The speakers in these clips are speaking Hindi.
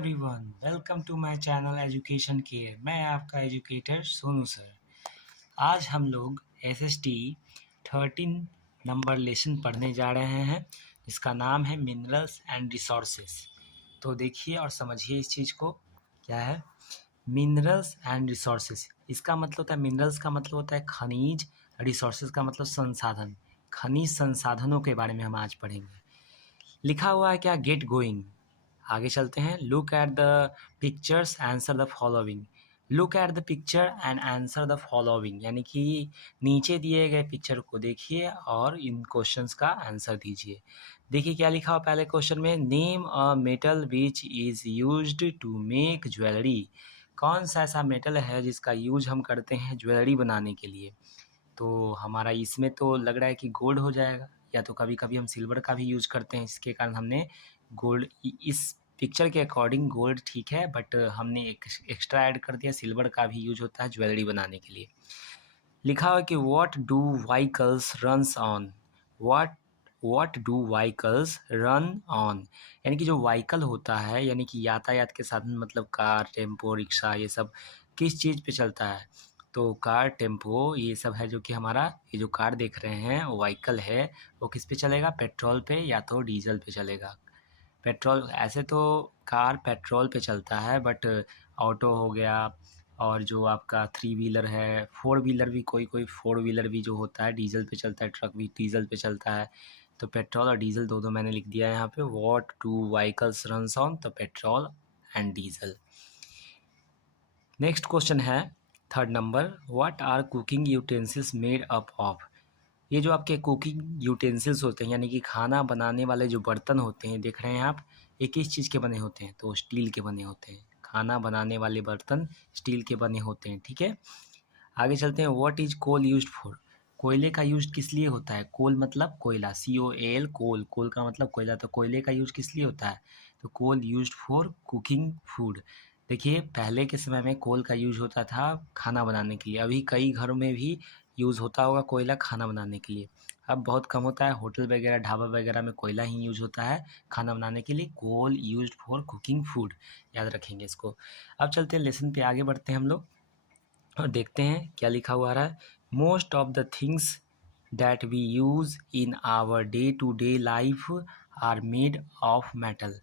Everyone, welcome to my channel education care. मैं आपका एजुकेटर सोनू सर। आज हम लोग एसएसटी 13 नंबर लेसन पढ़ने जा रहे हैं जिसका नाम है मिनरल्स एंड रिसोर्सेस। तो देखिए और समझिए इस चीज़ को। क्या है मिनरल्स एंड रिसोर्सेस? इसका मतलब होता है, मिनरल्स का मतलब होता है खनिज, रिसोर्सेज का मतलब संसाधन। खनिज संसाधनों के बारे में हम आज पढ़ेंगे। लिखा हुआ है क्या, गेट गोइंग। आगे चलते हैं। Look at the pictures, answer the following. Look at the picture and answer the following, यानी कि नीचे दिए गए पिक्चर को देखिए और इन क्वेश्चंस का आंसर दीजिए। देखिए क्या लिखा हुआ पहले क्वेश्चन में, name a metal which is used to make jewellery. कौन सा ऐसा मेटल है जिसका यूज हम करते हैं ज्वेलरी बनाने के लिए? तो हमारा इसमें तो लग रहा है कि गोल्ड हो जाएगा, या तो कभी कभी हम सिल्वर का भी यूज करते हैं, इसके कारण हमने गोल्ड, इस पिक्चर के अकॉर्डिंग गोल्ड ठीक है, बट हमने एक एक्स्ट्रा ऐड कर दिया, सिल्वर का भी यूज होता है ज्वेलरी बनाने के लिए। लिखा हुआ कि what do vehicles runs on. What do vehicles run on, यानी कि जो व्हीकल होता है, यानी कि यातायात के साधन, मतलब कार, टेम्पो, रिक्शा, ये सब किस चीज़ पे चलता है? तो कार, टेम्पो, ये सब है जो कि हमारा ये जो कार देख रहे हैं वो व्हीकल है, वो किस पे चलेगा? पेट्रोल पे या तो डीजल पे चलेगा। पेट्रोल, ऐसे तो कार पेट्रोल पे चलता है, बट ऑटो हो गया, और जो आपका 3 व्हीलर है, 4 व्हीलर भी, कोई कोई 4 व्हीलर भी जो होता है डीजल पे चलता है, ट्रक भी डीजल पे चलता है। तो पेट्रोल और डीजल दो मैंने लिख दिया है यहाँ पे। What two vehicles runs on, तो petrol and diesel. Next question है 3rd number, what are cooking utensils made up of. ये जो आपके कुकिंग यूटेंसिल्स होते हैं, यानी कि खाना बनाने वाले जो बर्तन होते हैं, देख रहे हैं आप, ये किस चीज़ के बने होते हैं? तो स्टील के बने होते हैं। खाना बनाने वाले बर्तन स्टील के बने होते हैं, ठीक है। आगे चलते हैं। What is coal used for. कोयले का यूज किस लिए होता है? कोल मतलब कोयला, COAL, कोल। कोल का मतलब कोयला, तो कोयले का यूज किस लिए होता है? तो कोल यूज्ड फॉर कुकिंग फूड। देखिए पहले के समय में कोल का यूज होता था खाना बनाने के लिए, अभी कई घरों में भी यूज़ होता होगा कोयला खाना बनाने के लिए। अब बहुत कम होता है, होटल वगैरह, ढाबा वगैरह में कोयला ही यूज होता है खाना बनाने के लिए। कोल यूज्ड फॉर कुकिंग फूड, याद रखेंगे इसको। अब चलते हैं लेसन पे, आगे बढ़ते हैं हम लोग और देखते हैं क्या लिखा हुआ आ रहा है। Most of the things that we use in our day to day life are made of metal.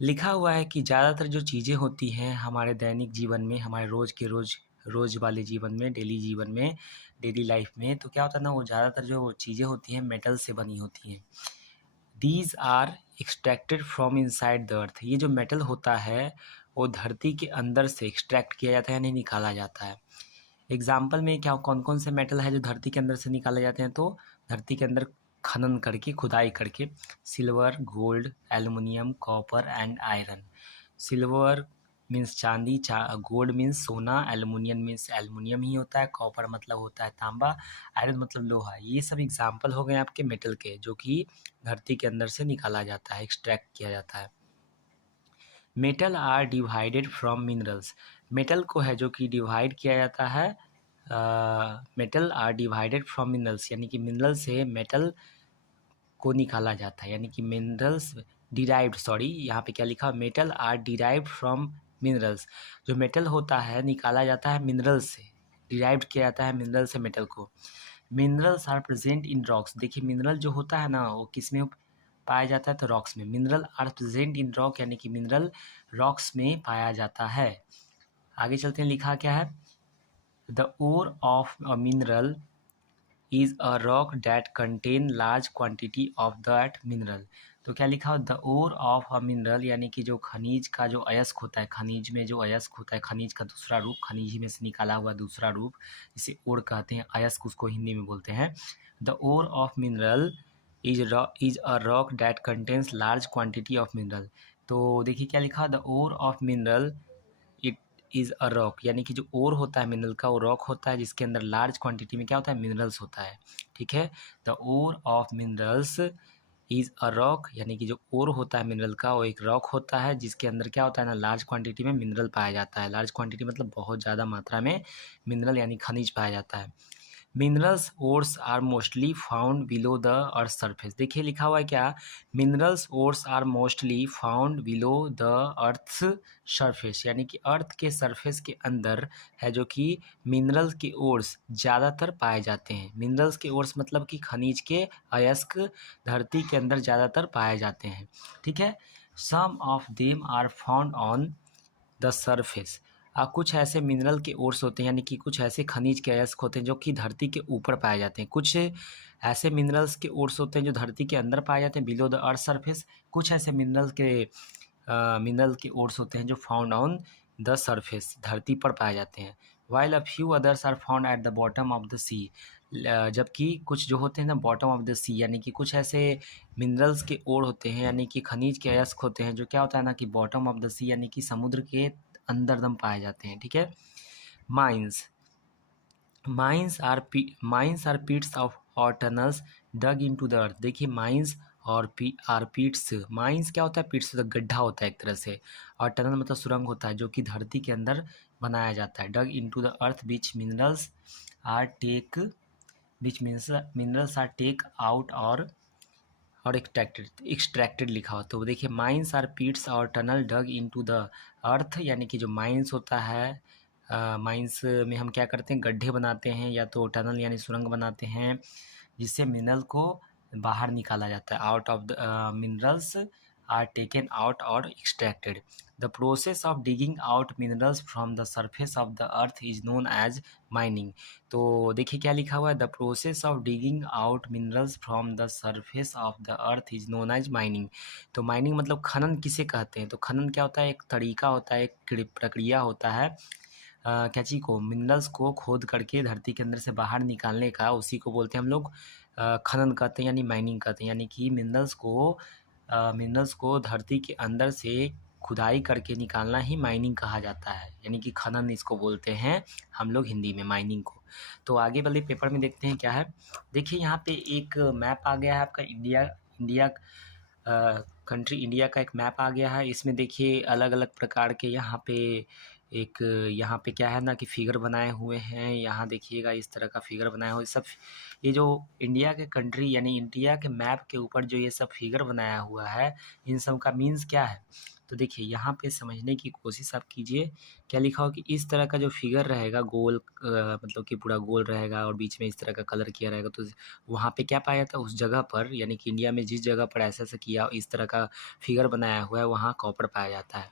लिखा हुआ है कि ज़्यादातर जो चीज़ें होती हैं हमारे दैनिक जीवन में, हमारे रोज़ वाले जीवन में, डेली जीवन में, डेली लाइफ में, तो क्या होता है ना, वो ज़्यादातर जो चीज़ें होती हैं मेटल से बनी होती हैं। These are extracted from inside the earth. ये जो मेटल होता है वो धरती के अंदर से एक्सट्रैक्ट किया जाता है, यानी निकाला जाता है। एग्जाम्पल में क्या, कौन कौन से मेटल है जो धरती के अंदर से निकाले जाते हैं? तो धरती के अंदर खनन करके, खुदाई करके, silver, gold, aluminium, copper and iron. Silver means चांदी, गोल्ड मीन्स सोना, एल्युमिनियम मीन्स एल्युमिनियम ही होता है, कॉपर मतलब होता है तांबा, आयरन मतलब लोहा। ये सब एग्जाम्पल हो गए आपके मेटल के, जो कि धरती के अंदर से निकाला जाता है, एक्सट्रैक्ट किया जाता है। Metal are divided from minerals. Metal को है जो कि डिवाइड किया जाता है, metal are divided from minerals, यानी कि मिनरल से मेटल को निकाला जाता है, यानी कि मिनरल्स डिराइव्ड, सॉरी यहाँ पे क्या लिखा, metal are derived from minerals. जो मेटल होता है निकाला जाता है मिनरल से, डिराइव्ड किया जाता है मिनरल से मेटल को। Minerals are present in rocks. देखिए मिनरल जो होता है ना वो किस में पाया जाता है? तो रॉक्स में। Mineral are present in rock, यानी कि मिनरल रॉक्स में पाया जाता है। आगे चलते हैं, लिखा क्या है, the ore of a mineral is a rock that contain large quantity of that mineral. तो क्या लिखा हो, the ore of a mineral, यानी कि जो खनिज का जो अयस्क होता है, खनिज में जो अयस्क होता है, खनिज का दूसरा रूप, खनिज में से निकाला हुआ दूसरा रूप, जिसे ओर कहते हैं, अयस्क उसको हिंदी में बोलते हैं। The ore of mineral is a rock that contains large quantity of mineral. तो देखिए क्या लिखा, the ore of mineral it is a rock, यानी कि जो ओर होता है मिनरल का वो रॉक होता है जिसके अंदर लार्ज क्वांटिटी में क्या होता है, मिनरल्स होता है, ठीक है। The ore of minerals is a rock, यानी कि जो ओर होता है मिनरल का वो एक रॉक होता है जिसके अंदर क्या होता है ना, लार्ज क्वांटिटी में मिनरल पाया जाता है। लार्ज क्वांटिटी मतलब बहुत ज़्यादा मात्रा में मिनरल यानी खनिज पाया जाता है। Minerals ores are mostly found below the earth surface. देखिए लिखा हुआ है क्या, minerals ores are mostly found below the earth surface, यानी कि अर्थ के सरफेस के अंदर है जो कि मिनरल्स के ओर्स ज़्यादातर पाए जाते हैं। मिनरल्स के ओर्स मतलब कि खनिज के अयस्क धरती के अंदर ज़्यादातर पाए जाते हैं। ठीक है, some of them are found on the surface. कुछ ऐसे मिनरल के ओर्स होते हैं, यानी कि कुछ ऐसे खनिज के अयस्क होते हैं जो कि धरती के ऊपर पाए जाते हैं। कुछ ऐसे मिनरल्स के ओर्स होते हैं जो धरती के अंदर पाए जाते हैं, बिलो द अर्थ सरफेस। कुछ ऐसे मिनरल के ओर्स होते हैं जो फाउंड ऑन द सरफेस, धरती पर पाए जाते हैं। While a few others are found at the bottom of the sea. जबकि कुछ जो होते हैं ना बॉटम ऑफ द सी, यानी कि कुछ ऐसे मिनरल्स के ओर होते हैं, यानी कि खनिज के अयस्क होते हैं जो क्या होता है ना कि बॉटम ऑफ द सी, यानी कि समुद्र के अंदर दम पाए जाते हैं। ठीक है, mines mines are pits of और tunnels dug into the earth. देखिए माइंस और पिट्स, माइंस क्या होता है, पिट्स तो गड्ढा होता है एक तरह से, और टनल मतलब सुरंग होता है जो कि धरती के अंदर बनाया जाता है। Dug into the earth which minerals are take out और एक्सट्रैक्टेड लिखा हो। तो देखिए माइंस आर पिट्स और tunnel dug into the earth, यानी कि जो माइंस होता है, माइंस में हम क्या करते हैं, गड्ढे बनाते हैं या तो टनल यानी सुरंग बनाते हैं जिससे मिनरल को बाहर निकाला जाता है। Out of the minerals are taken out और extracted. The process of digging out minerals from the surface of the earth is known as mining. तो देखिए क्या लिखा हुआ है, the process of digging out minerals from the surface of the earth is known as mining. तो माइनिंग मतलब खनन किसे कहते हैं, तो खनन क्या होता है, एक तरीका होता है, एक प्रक्रिया होता है क्या चीज़ को, मिनरल्स को खोद करके धरती के अंदर से बाहर निकालने का, उसी को बोलते हैं हम लोग खनन कहते हैं, यानी माइनिंग कहते हैं। यानी कि मिनरल्स को धरती के अंदर से खुदाई करके निकालना ही माइनिंग कहा जाता है, यानी कि खनन इसको बोलते हैं हम लोग हिंदी में, माइनिंग को। तो आगे वाले पेपर में देखते हैं क्या है। देखिए यहाँ पे एक मैप आ गया है आपका, इंडिया कंट्री इंडिया का एक मैप आ गया है। इसमें देखिए अलग अलग प्रकार के यहाँ पे क्या है ना कि फिगर बनाए हुए हैं। यहाँ देखिएगा इस तरह का फिगर बनाया हुआ सब, ये जो इंडिया के कंट्री यानी इंडिया के मैप के ऊपर जो ये सब फिगर बनाया हुआ है, इन सब का मीन्स क्या है। तो देखिए यहाँ पे समझने की कोशिश आप कीजिए। क्या लिखा हो कि इस तरह का जो फिगर रहेगा गोल, मतलब कि पूरा गोल रहेगा और बीच में इस तरह का कलर किया रहेगा, तो वहाँ पे क्या पाया जाता है उस जगह पर, यानी कि इंडिया में जिस जगह पर ऐसा ऐसा किया इस तरह का फिगर बनाया हुआ है वहाँ कॉपर पाया जाता है।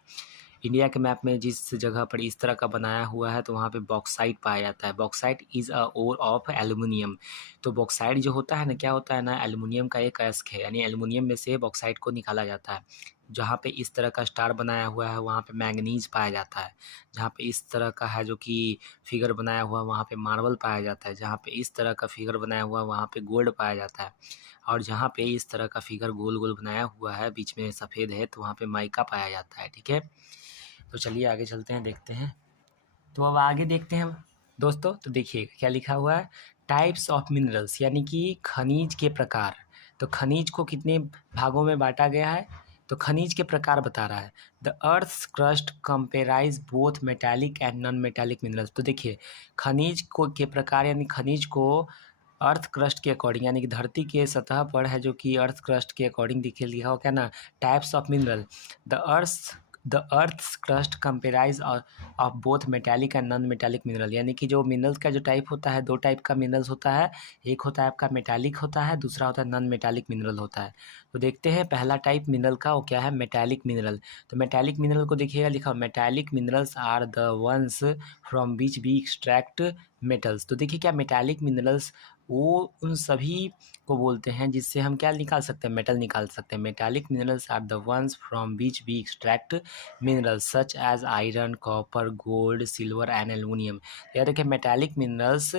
इंडिया के मैप में जिस जगह पर इस तरह का बनाया हुआ है तो वहाँ पे बॉक्साइट पाया जाता है। Bauxite is a ore of aluminium. तो बॉक्साइट जो होता है ना, क्या होता है ना, एल्युमिनियम का एक अयस्क है, यानी एल्युमिनियम में से बॉक्साइट को निकाला जाता है। जहाँ पे इस तरह का स्टार बनाया हुआ है वहाँ पे मैंगनीज पाया जाता है। जहाँ पे इस तरह का है जो कि फिगर बनाया हुआ वहाँ पे मार्बल पाया जाता है। जहाँ पे इस तरह का फिगर बनाया हुआ वहाँ पे गोल्ड पाया जाता है। और जहाँ पे इस तरह का फिगर गोल गोल बनाया हुआ है बीच में सफ़ेद है तो वहाँ पे माइका पाया जाता है। ठीक है, तो चलिए आगे चलते हैं, देखते हैं। तो अब आगे देखते हैं दोस्तों। तो देखिए क्या लिखा हुआ है, टाइप्स ऑफ मिनरल्स, यानी कि खनिज के प्रकार। तो खनिज को कितने भागों में बांटा गया है, तो खनिज के प्रकार बता रहा है। The earth's crust comprises both metallic and non metallic minerals. तो देखिए खनिज को के प्रकार, यानी खनिज को अर्थ क्रस्ट के अकॉर्डिंग, यानी कि धरती के सतह पर है जो कि अर्थ क्रस्ट के अकॉर्डिंग देखिए लिखा हो क्या ना, types of mineral. The earth's crust comprises of both metallic and non metallic mineral, यानी कि जो मिनरल्स का जो टाइप होता है, दो टाइप का मिनरल्स होता है। एक होता है आपका मेटालिक होता है, दूसरा होता है नॉन मेटालिक मिनरल होता है। तो देखते हैं पहला टाइप मिनरल का वो क्या है, मेटालिक मिनरल। तो मेटालिक मिनरल को देखिएगा लिखा, metallic minerals are the ones from which we extract metals. तो देखिए क्या मेटालिक मिनरल्स वो उन सभी को बोलते हैं जिससे हम क्या निकाल सकते हैं, मेटल निकाल सकते हैं। Metallic minerals are the ones from which we extract minerals such as iron, copper, gold, silver and aluminium. याद रखें मेटालिक मिनरल्स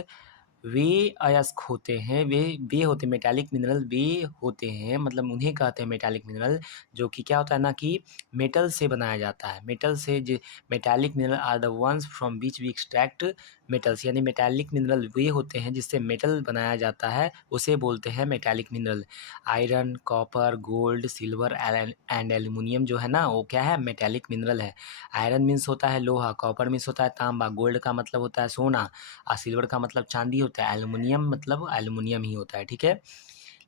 वे अयस्क होते हैं, वे होते हैं मेटालिक मिनरल, वे होते हैं मतलब उन्हें कहते हैं मेटालिक मिनरल, जो कि क्या होता है ना कि मेटल से बनाया जाता है। मेटल से जो metallic mineral are the ones from which we extract metals, यानी मेटालिक मिनरल वे होते हैं जिससे मेटल बनाया जाता है, उसे बोलते हैं metallic mineral. Iron, copper, gold, silver and aluminium जो है ना वो क्या है, मेटालिक मिनरल है। आयरन मीन्स होता है लोहा, कॉपर मीन्स होता है तांबा, गोल्ड का मतलब होता है सोना और सिल्वर का मतलब चांदी होता है। होता है, एल्युमिनियम मतलब एल्युमिनियम ही होता है, ठीक है।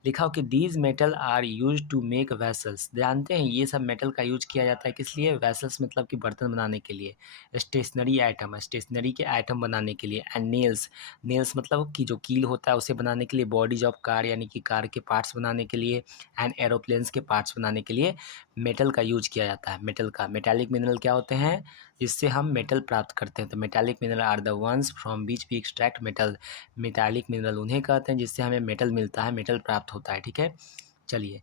लिखा हो कि these metal are use to make vessels. जानते हैं ये सब मेटल का यूज किया जाता है किस लिए? वेसल्स मतलब कि बर्तन बनाने के लिए, स्टेशनरी आइटम, स्टेशनरी के आइटम बनाने के लिए, एंड नेल्स, नेल्स मतलब कि जो कील होता है उसे बनाने के लिए, बॉडीज ऑफ कार यानी कि कार के पार्ट्स बनाने के लिए, एंड एरोप्लेन्स के पार्ट्स बनाने के लिए मेटल का यूज किया जाता है। मेटल का, मेटालिक मिनरल क्या होते हैं जिससे हम मेटल प्राप्त करते हैं? तो metallic mineral are the ones from which we extract metal. Metallic mineral उन्हें कहते हैं जिससे हमें मेटल मिलता है, मेटल प्राप्त होता है, ठीक है। चलिए,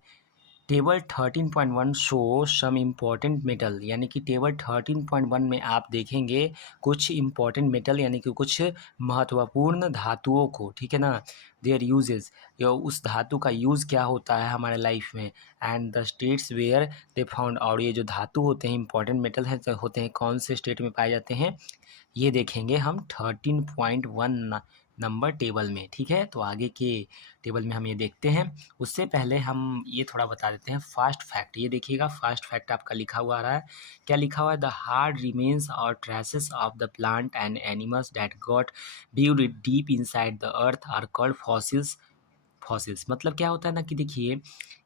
table 13.1 show some important metal, यानी कि टेबल 13.1 में आप देखेंगे कुछ इम्पॉर्टेंट मेटल यानी कि कुछ महत्वपूर्ण धातुओं को, ठीक है ना, देयर यूजेस, या उस धातु का यूज़ क्या होता है हमारे लाइफ में, and the states where they found, और ये जो धातु होते हैं इंपॉर्टेंट मेटल हैं तो होते हैं कौन से स्टेट में पाए जाते हैं, ये देखेंगे हम 13.1 नंबर टेबल में, ठीक है। तो आगे के टेबल में हम ये देखते हैं। उससे पहले हम ये थोड़ा बता देते हैं फास्ट फैक्ट। ये देखिएगा फास्ट फैक्ट आपका लिखा हुआ आ रहा है, क्या लिखा हुआ है? द हार्ड रिमेन्स और traces of the plant and animals that got buried deep inside the earth are called fossils. Fossils मतलब क्या होता है ना कि देखिए,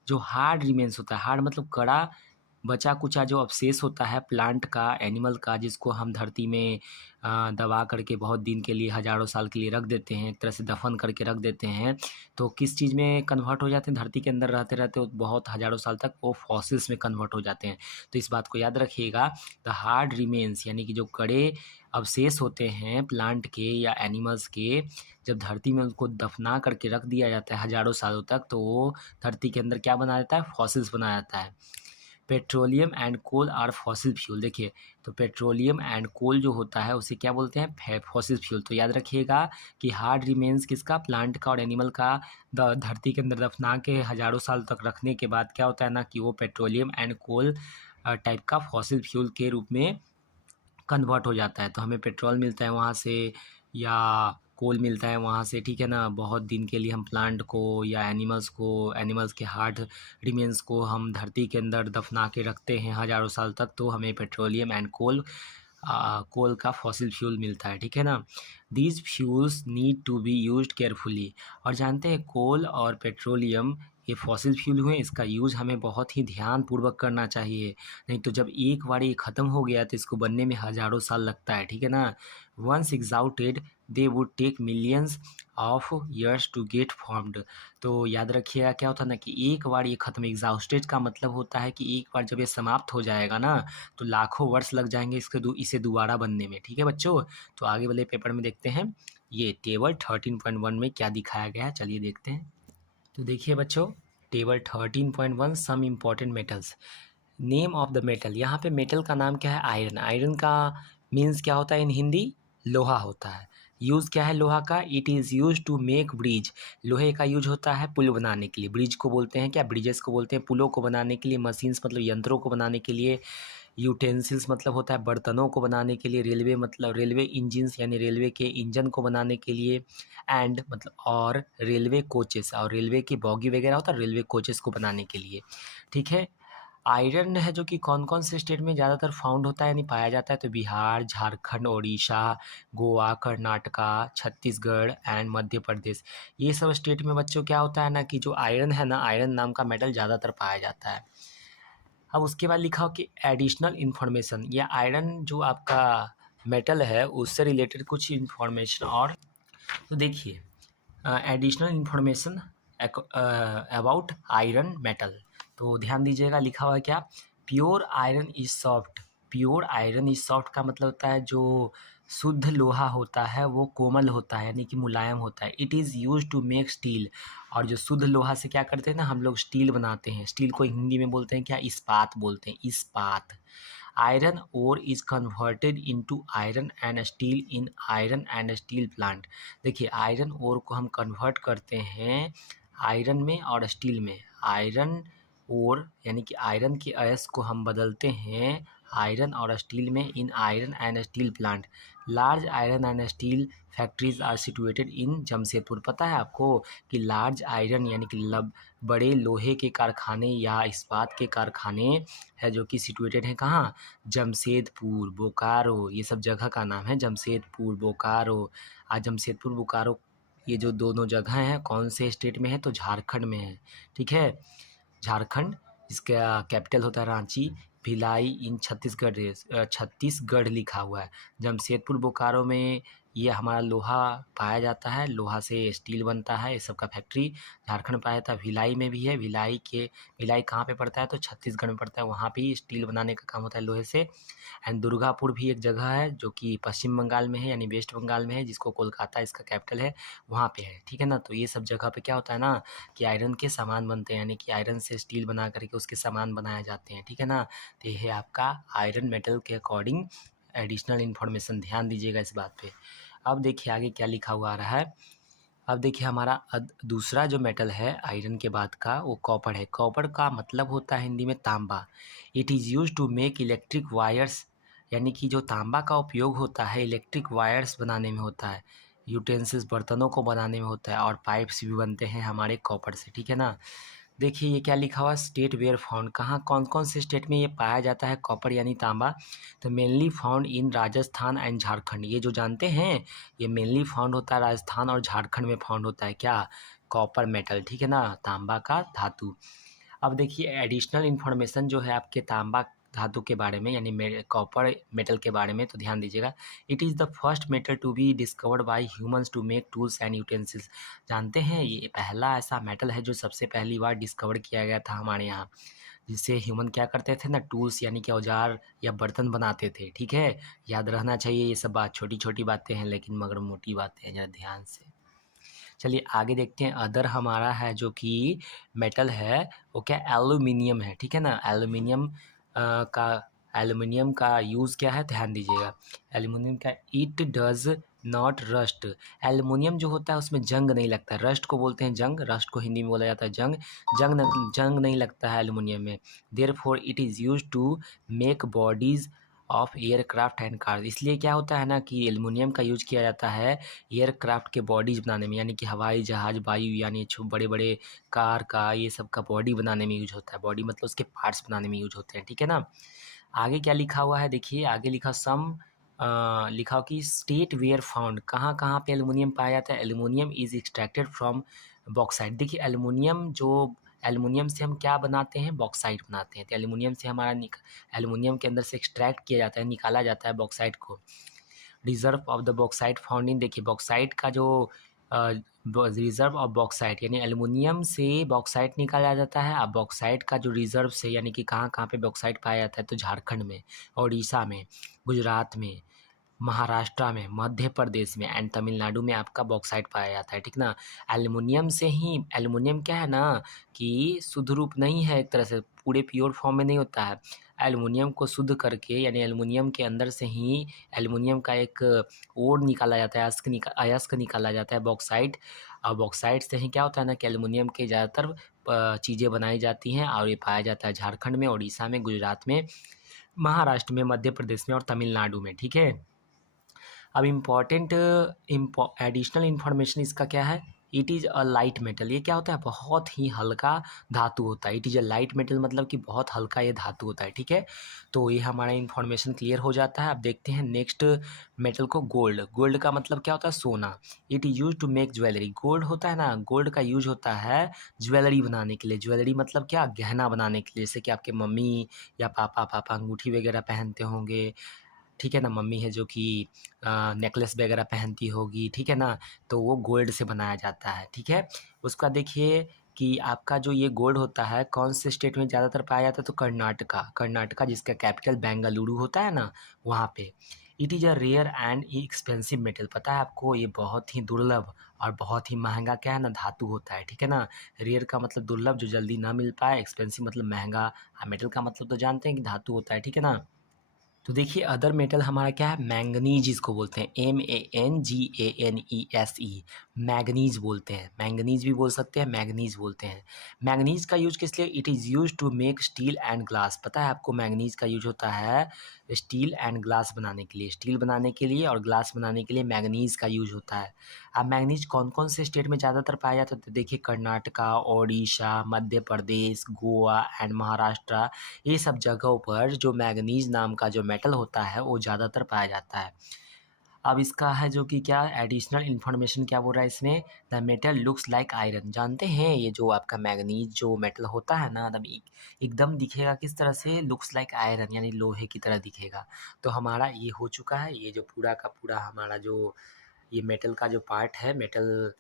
जो हार्ड रिमेन्स होता है, हार्ड मतलब कड़ा बचा कुचा जो अवशेष होता है प्लांट का, एनिमल का, जिसको हम धरती में दबा करके बहुत दिन के लिए, हज़ारों साल के लिए रख देते हैं, एक तरह से दफन करके रख देते हैं, तो किस चीज़ में कन्वर्ट हो जाते हैं? धरती के अंदर रहते रहते वो बहुत हज़ारों साल तक वो फॉसिल्स में कन्वर्ट हो जाते हैं। तो इस बात को याद रखिएगा, द हार्ड रिमेन्स यानी कि जो कड़े अवशेष होते हैं प्लांट के या एनिमल्स के, जब धरती में उनको दफना करके रख दिया जाता है हज़ारों सालों तक, तो वो धरती के अंदर क्या बना देता है? फॉसिल्स बना जाता है। Petroleum and coal are fossil fuel. देखिए, तो पेट्रोलियम एंड कोल जो होता है उसे क्या बोलते हैं? Fossil fuel. तो याद रखिएगा कि हार्ड रिमेन्स किसका? प्लांट का और एनिमल का, धरती के अंदर दफना के हज़ारों साल तक रखने के बाद क्या होता है ना कि वो पेट्रोलियम एंड कोल टाइप का फॉसिल फ्यूल के रूप में कन्वर्ट हो जाता है। तो हमें पेट्रोल मिलता है वहाँ से या कोल मिलता है वहाँ से, ठीक है ना। बहुत दिन के लिए हम प्लांट को या एनिमल्स को, एनिमल्स के हार्ड रिमेन्स को हम धरती के अंदर दफना के रखते हैं हज़ारों साल तक, तो हमें पेट्रोलियम एंड कोल, कोल का फॉसिल फ्यूल मिलता है, ठीक है ना। These fuels need to be used carefully. और जानते हैं कोल और पेट्रोलियम ये फॉसिल फ्यूल हुए, इसका यूज़ हमें बहुत ही ध्यानपूर्वक करना चाहिए, नहीं तो जब एक बार ये ख़त्म हो गया तो इसको बनने में हज़ारों साल लगता है, ठीक है ना। Once exhausted they would take millions of years to get formed. तो याद रखिएगा क्या होता है ना कि एक बार ये ख़त्म, एग्जॉस्टेड का मतलब होता है कि एक बार जब ये समाप्त हो जाएगा ना तो लाखों वर्ष लग जाएंगे इसे दोबारा बनने में, ठीक है बच्चों। तो आगे वाले पेपर में देखते हैं ये टेबल 13.1 में क्या दिखाया गया है, चलिए देखते हैं। तो देखिए बच्चों, table 13.1 some important metals. Name of the metal, यहाँ पे मेटल का नाम क्या है? आयरन। आयरन का मीन्स क्या होता है इन हिंदी? लोहा होता है। यूज़ क्या है लोहा का? It is use to make bridge. लोहे का यूज होता है पुल बनाने के लिए। ब्रिज को बोलते हैं क्या? ब्रिजेस को बोलते हैं पुलों को बनाने के लिए। मशीन्स मतलब यंत्रों को बनाने के लिए। यूटेंसिल्स मतलब होता है बर्तनों को बनाने के लिए। रेलवे मतलब रेलवे इंजिन्स यानी रेलवे के इंजन को बनाने के लिए। एंड मतलब और रेलवे कोचेस, और रेलवे की बॉगी वगैरह होता है रेलवे कोचेस को बनाने के लिए, ठीक है। आयरन है जो कि कौन कौन से स्टेट में ज़्यादातर फाउंड होता है यानी पाया जाता है? तो बिहार, झारखंड, उड़ीसा, गोवा, कर्नाटका, छत्तीसगढ़ एंड मध्य प्रदेश, ये सब स्टेट में बच्चों क्या होता है ना कि जो आयरन है ना, आयरन नाम का मेटल ज़्यादातर पाया जाता है। अब उसके बाद लिखा हो कि एडिशनल इन्फॉर्मेशन, या आयरन जो आपका मेटल है उससे रिलेटेड कुछ इन्फॉर्मेशन। और तो देखिए, additional information about iron metal, तो ध्यान दीजिएगा लिखा हुआ है क्या? Pure iron is soft. Pure iron is soft का मतलब होता है जो शुद्ध लोहा होता है वो कोमल होता है यानी कि मुलायम होता है। It is use to make steel. और जो शुद्ध लोहा से क्या करते हैं ना हम लोग स्टील बनाते हैं। स्टील को हिंदी में बोलते हैं क्या? इस्पात बोलते हैं, इस्पात। Iron ore is converted into iron and steel in iron and steel plant. देखिए, आयरन ओर को हम कन्वर्ट करते हैं आयरन में और स्टील में। आयरन ओर यानी कि आयरन के अयस्क को हम बदलते हैं आयरन और स्टील में in iron and steel plant. Large iron and steel factories are situated in Jamshedpur. पता है आपको कि लार्ज आयरन यानी कि बड़े लोहे के कारखाने या इस्पात के कारखाने है जो कि सिचुएटेड हैं कहाँ? जमशेदपुर, बोकारो, ये सब जगह का नाम है। जमशेदपुर, बोकारो। आज जमशेदपुर बोकारो ये जो दोनों जगह हैं कौन से स्टेट में है, तो झारखंड में है। ठीक है, झारखंड, इसका कैपिटल होता है रांची। भिलाई इन छत्तीसगढ़ लिखा हुआ है। जमशेदपुर बोकारो में ये हमारा लोहा पाया जाता है, लोहा से स्टील बनता है, ये सब का फैक्ट्री झारखंड में पाया जाता है। भिलाई में भी है, भिलाई कहाँ पे पड़ता है, तो छत्तीसगढ़ में पड़ता है, वहाँ भी स्टील बनाने का काम होता है लोहे से। एंड दुर्गापुर भी एक जगह है जो कि पश्चिम बंगाल में है, यानी वेस्ट बंगाल में है, जिसको कोलकाता इसका कैपिटल है, वहाँ पे है। ठीक है ना, तो ये सब जगह पे क्या होता है ना कि आयरन के सामान बनते हैं, यानी कि आयरन से स्टील बना करके उसके सामान बनाए जाते हैं। ठीक है ना, तो ये है आपका आयरन मेटल के अकॉर्डिंग एडिशनल इन्फॉर्मेशन, ध्यान दीजिएगा इस बात पे। अब देखिए आगे क्या लिखा हुआ आ रहा है। अब देखिए हमारा दूसरा जो मेटल है आयरन के बाद का, वो कॉपर है। कॉपर का मतलब होता है हिंदी में तांबा। It is use to make electric wires, यानी कि जो तांबा का उपयोग होता है इलेक्ट्रिक वायर्स बनाने में होता है, यूटेंसिल्स बर्तनों को बनाने में होता है, और पाइप्स भी बनते हैं हमारे कॉपर से। ठीक है ना, देखिए ये क्या लिखा हुआ, स्टेट वेयर फाउंड, कहाँ कौन कौन से स्टेट में ये पाया जाता है कॉपर यानी तांबा, तो mainly found in Rajasthan and Jharkhand. ये जो जानते हैं ये मेनली फाउंड होता है राजस्थान और झारखंड में फाउंड होता है, क्या, कॉपर मेटल। ठीक है ना, तांबा का धातु। अब देखिए एडिशनल इन्फॉर्मेशन जो है आपके तांबा धातु के बारे में, यानी कॉपर मेटल के बारे में, तो ध्यान दीजिएगा। It is the first metal to be discovered by humans to make tools and utensils. जानते हैं ये पहला ऐसा मेटल है जो सबसे पहली बार डिस्कवर किया गया था हमारे यहाँ, जिससे ह्यूमन क्या करते थे ना, टूल्स यानी कि औजार या बर्तन बनाते थे। ठीक है, याद रहना चाहिए ये सब बात, छोटी छोटी बातें हैं लेकिन मगर मोटी बातें हैं, जरा ध्यान से। चलिए आगे देखते हैं। अदर हमारा है जो कि मेटल है, वो क्या, एल्यूमिनियम है। ठीक है ना, एल्यूमिनियम का यूज़ क्या है, ध्यान दीजिएगा। एल्यूमिनियम का, it does not rust. Aluminium जो होता है उसमें जंग नहीं लगता है, रस्ट को बोलते हैं जंग, रस्ट को हिंदी में बोला जाता है जंग। जंग नहीं लगता है एल्यूमिनियम में। Therefore it is use to make bodies of aircraft and car. इसलिए क्या होता है ना कि एल्युमिनियम का यूज किया जाता है एयरक्राफ्ट के बॉडीज बनाने में, यानी कि हवाई जहाज, वायुयान, ये बड़े बड़े कार का ये सब का बॉडी बनाने में यूज होता है। बॉडी मतलब उसके पार्ट्स बनाने में यूज होते हैं। ठीक है ना, आगे क्या लिखा हुआ है, देखिए आगे लिखा लिखा हो कि स्टेट वेयर फाउंड, कहाँ कहाँ पे एल्युमिनियम पाया जाता है। Aluminium is extracted from bauxite. देखिए एल्युमिनियम से हम क्या बनाते हैं, बॉक्साइट बनाते हैं। तो एल्युमिनियम से हमारा एल्युमिनियम के अंदर से एक्सट्रैक्ट किया जाता है, निकाला जाता है बॉक्साइट को। Reserve of the bauxite found in, देखिए बॉक्साइट का जो रिजर्व ऑफ बॉक्साइट, यानी एल्युमिनियम से बॉक्साइट निकाला जाता है। अब बॉक्साइट का जो रिजर्व से, यानी कि कहाँ कहाँ पे बॉक्साइट पाया जाता है, तो झारखंड में, उड़ीसा में, गुजरात में, महाराष्ट्र में, मध्य प्रदेश में एंड तमिलनाडु में आपका बॉक्साइट पाया जाता है। ठीक ना, एल्युमिनियम से ही, एल्युमिनियम क्या है ना कि शुद्ध रूप नहीं है, एक तरह से पूरे प्योर फॉर्म में नहीं होता है। एल्युमिनियम को शुद्ध करके, यानी एल्युमिनियम के अंदर से ही एल्युमिनियम का एक ओर निकाला जाता है, अयस्क निकाला जाता है, बॉक्साइट। और बॉक्साइट से ही क्या होता है ना कि एल्युमिनियम के ज़्यादातर चीज़ें बनाई जाती हैं, और ये पाया जाता है झारखंड में, उड़ीसा में, गुजरात में, महाराष्ट्र में, मध्य प्रदेश में और तमिलनाडु में। ठीक है, अब इम्पॉर्टेंट एडिशनल इन्फॉर्मेशन इसका क्या है, it is a light metal. ये क्या होता है, बहुत ही हल्का धातु होता है। It is a light metal मतलब कि बहुत हल्का ये धातु होता है। ठीक है, तो ये हमारा इन्फॉर्मेशन क्लियर हो जाता है। अब देखते हैं नेक्स्ट मेटल को, गोल्ड। गोल्ड का मतलब क्या होता है, सोना। It is use to make jewellery. Gold होता है ना, गोल्ड का यूज होता है ज्वेलरी बनाने के लिए। ज्वेलरी मतलब क्या, गहना बनाने के लिए, जैसे कि आपके मम्मी या पापा अंगूठी वगैरह पहनते होंगे। ठीक है ना, मम्मी है जो कि नेकलेस वगैरह पहनती होगी। ठीक है ना, तो वो गोल्ड से बनाया जाता है। ठीक है, उसका देखिए कि आपका जो ये गोल्ड होता है कौन से स्टेट में ज़्यादातर पाया जाता है, तो कर्नाटका जिसका कैपिटल बेंगलुरु होता है ना, वहाँ पे। It is a rare and expensive metal. पता है आपको, ये बहुत ही दुर्लभ और बहुत ही महंगा क्या है ना, धातु होता है। ठीक है ना, रेयर का मतलब दुर्लभ, जो जल्दी ना मिल पाए, एक्सपेंसिव मतलब महंगा, मेटल का मतलब तो जानते हैं कि धातु होता है। ठीक है ना, तो देखिए अदर मेटल हमारा क्या है, मैंगनीज इसको बोलते हैं, MANGANESE, मैंगनीज बोलते हैं। मैंगनीज भी बोल सकते हैं, मैंगनीज बोलते हैं। मैंगनीज का यूज किस लिए, it is use to make steel and glass. पता है आपको, मैंगनीज का यूज होता है स्टील एंड ग्लास बनाने के लिए, स्टील बनाने के लिए और ग्लास बनाने के लिए मैंगनीज का यूज होता है। अब मैंगनीज कौन कौन से स्टेट में ज़्यादातर पाया जाता है, तो देखिए कर्नाटका, ओडिशा, मध्य प्रदेश, गोवा एंड महाराष्ट्र, ये सब जगहों पर जो मैंगनीज नाम का जो मेटल होता है वो ज़्यादातर पाया जाता है। अब इसका है जो कि क्या एडिशनल इन्फॉर्मेशन क्या बोल रहा है इसमें, the metal looks like iron. जानते हैं ये जो आपका मैग्नीज जो मेटल होता है ना, एकदम दिखेगा किस तरह से, लुक्स लाइक आयरन यानी लोहे की तरह दिखेगा। तो हमारा ये हो चुका है, ये जो पूरा का पूरा हमारा जो ये मेटल का जो पार्ट है, मेटल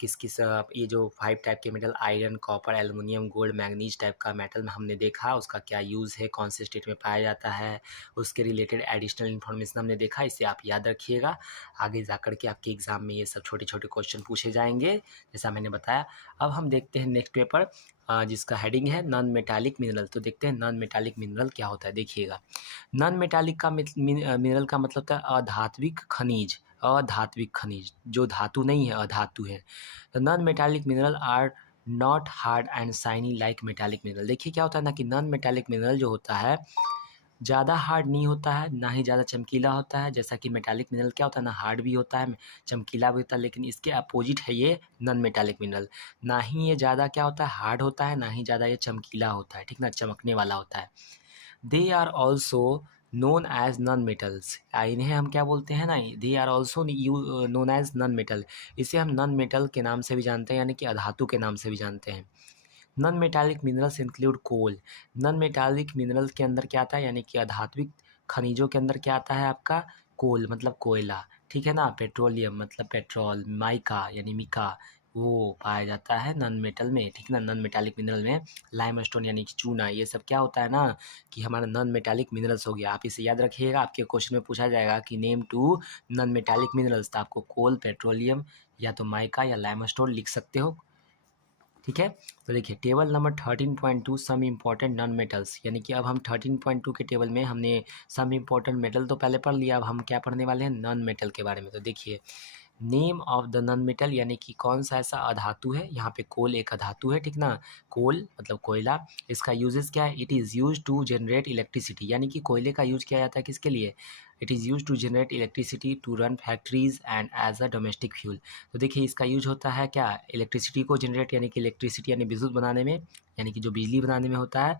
किस किस ये जो 5 टाइप के metal, iron, copper, aluminium, gold, manganese type का मेटल हमने देखा, उसका क्या यूज़ है, कौन से स्टेट में पाया जाता है, उसके रिलेटेड एडिशनल इन्फॉर्मेशन हमने देखा। इसे आप याद रखिएगा, आगे जा कर के आपके एग्ज़ाम में ये सब छोटे-छोटे क्वेश्चन पूछे जाएँगे, जैसा मैंने बताया। अब हम देखते हैं नेक्स्ट पेपर जिसका हेडिंग है नॉन मेटालिक मिनरल। तो देखते हैं नॉन मेटालिक मिनरल क्या होता है, देखिएगा। नॉन मेटालिक का मिनरल का मतलब होता है अधात्विक खनिज, अधात्विक खनिज, जो धातु नहीं है, अधातु है। The non metallic mineral are not hard and shiny like metallic mineral. देखिए क्या होता है ना कि नॉन मेटालिक मिनरल जो होता है ज़्यादा हार्ड नहीं होता है, ना ही ज़्यादा चमकीला होता है। जैसा कि मेटालिक मिनरल क्या होता है ना, हार्ड भी होता है, चमकीला भी होता है, लेकिन इसके अपोजिट है ये नॉन मेटालिक मिनरल। ना ही ये ज़्यादा क्या होता है, हार्ड होता है, ना ही ज़्यादा ये चमकीला होता है, ठीक ना, चमकने वाला होता है। They are also known as non metals. इन्हें हम क्या बोलते हैं ना, they are also known as non metal. इसे हम नॉन मेटल के नाम से भी जानते हैं, यानी कि अधातु के नाम से भी जानते हैं। नॉन मेटालिक मिनरल्स इंक्लूड कोल। नॉन मेटालिक मिनरल्स के अंदर क्या आता है, यानी कि अधात्विक खनिजों के अंदर क्या आता है आपका, कोल मतलब कोयला, ठीक है ना, पेट्रोलियम मतलब पेट्रोल, माइका यानी मिका, वो पाया जाता है नॉन मेटल में, ठीक ना, नॉन मेटालिक मिनरल में। लाइमस्टोन यानी कि चूना, ये सब क्या होता है ना कि हमारा नॉन मेटालिक मिनरल्स हो गया। आप इसे याद रखिएगा, आपके क्वेश्चन में पूछा जाएगा कि name two non metallic minerals, तो आपको कोल, पेट्रोलियम या तो माइका या लाइमस्टोन लिख सकते हो, ठीक है। तो देखिए table number 13.2 some important non metals, यानी कि अब हम 13.2 के टेबल में हमने सम इम्पॉर्टेंट मेटल तो पहले पढ़ लिया, अब हम क्या पढ़ने वाले हैं, नॉन मेटल के बारे में। तो देखिए name of the non metal, यानी कि कौन सा ऐसा अधातु है, यहाँ पे कोल एक अधातु है, ठीक ना, कोल मतलब कोयला। इसका यूजेस क्या है, it is use to generate electricity, यानी कि कोयले का यूज किया जाता है किसके लिए, it is use to generate electricity to run factories and as a domestic fuel. तो देखिए इसका यूज होता है क्या, इलेक्ट्रिसिटी को जनरेट यानी कि इलेक्ट्रिसिटी यानी विद्युत बनाने में, यानी कि जो बिजली बनाने में होता है,